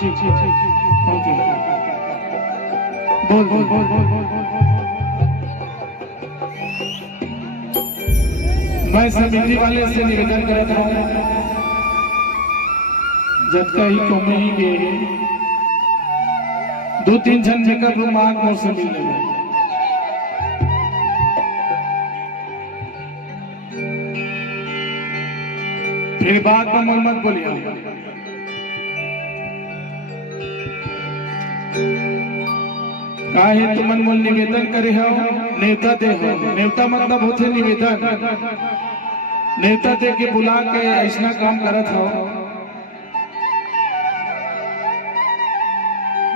okay बोल बोल बोल बोल बोल मैं समिति वाले से निवेदन करता हूँ जब कहीं कमी के 2-3 जन जगह रुमान मोर से मिलने में फिर बात में मोहम्मद बोलिया काहे तुमन मोल निवेदन करे हो नेता दे हो नेता मतलब होते निवेदन नेता दे के बुला के ऐसा काम करत हो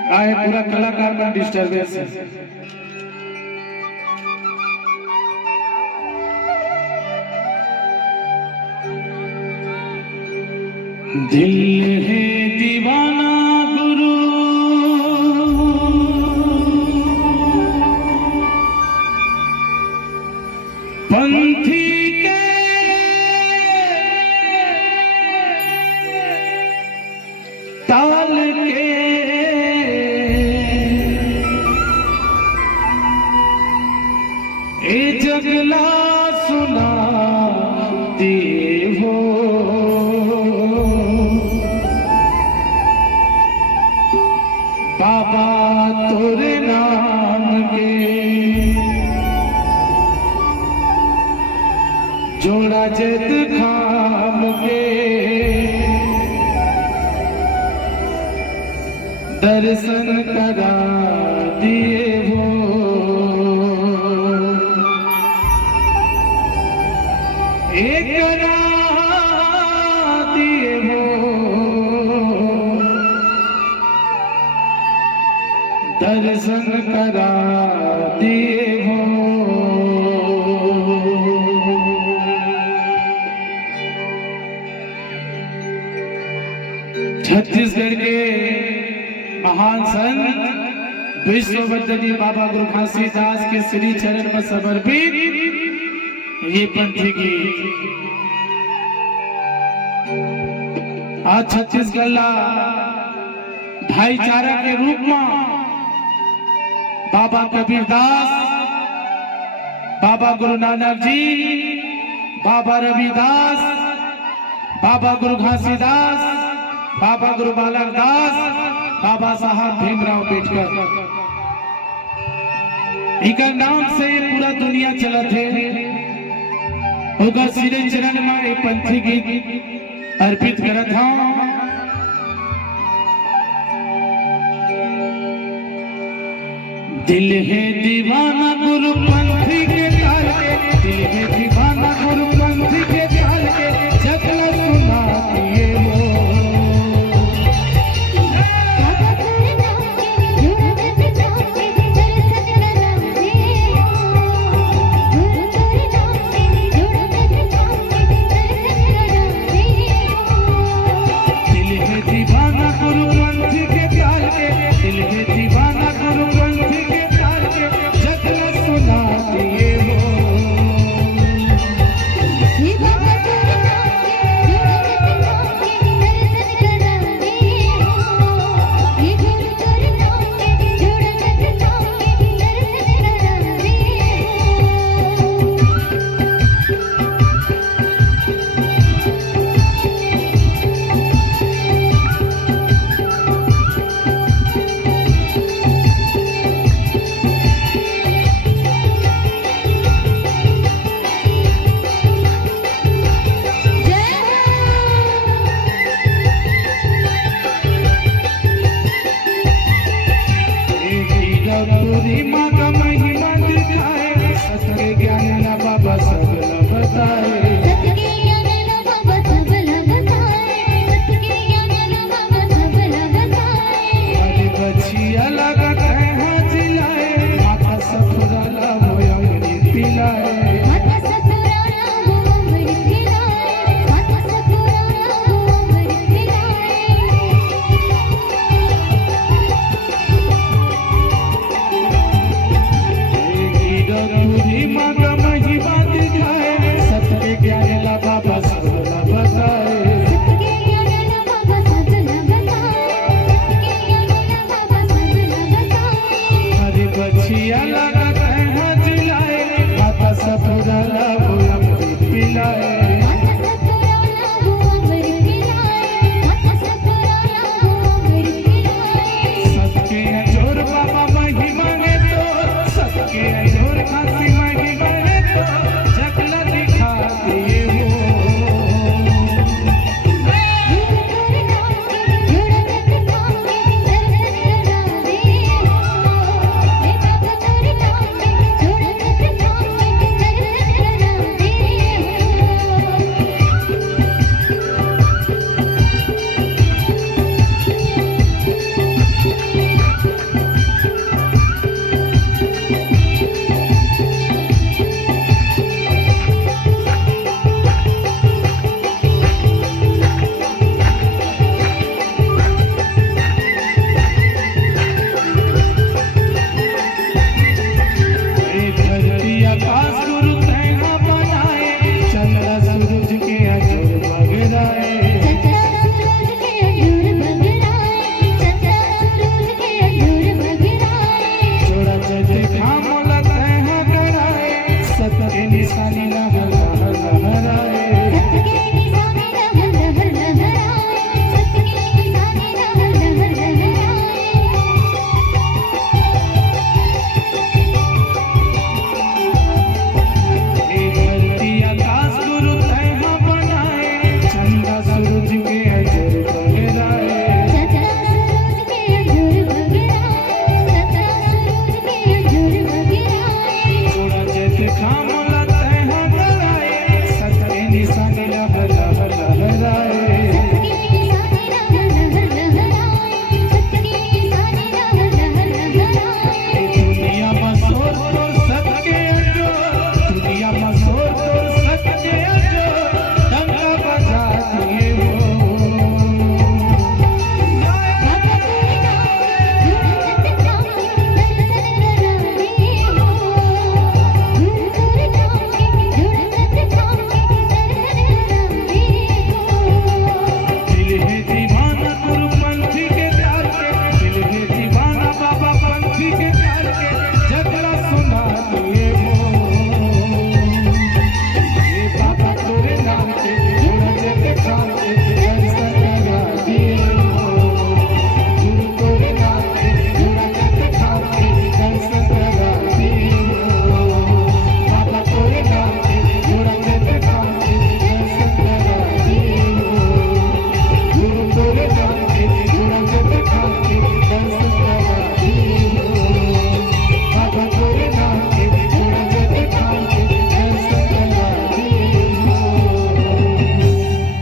काहे पूरा कलाकार में डिस्टर्बेंस है दिल है दीवाना गुरु पंथी के ताल के ए जगला सुना दिए हो बाबा तोरे नाम के जोड़ा जत खाम के दर्शन करा दिए हो एक करा दिए हो दर्शन करा दिए हो छत्तीसगढ़ के महान संत विश्ववर्धनी बाबा गुरु घासीदास के श्री चरण में समर्पित ये पंथी गीत आज छत्तीसगढ़ भाईचारा के रूप में बाबा कबीरदास बाबा गुरु नानक जी बाबा रविदास बाबा गुरु घासीदास बाबा गुरु बालक दास बाबा साहब भीमराव अम्बेडकर इनका नाम से पूरा दुनिया चलत है होगा श्री चरण में एक पंथी गीत अर्पित करत हूं दिल है दीवाना गुरु पंथी के काल के दिल है दीवाना गुरु पंथी के काल के जगला सुना दिए हो पछिया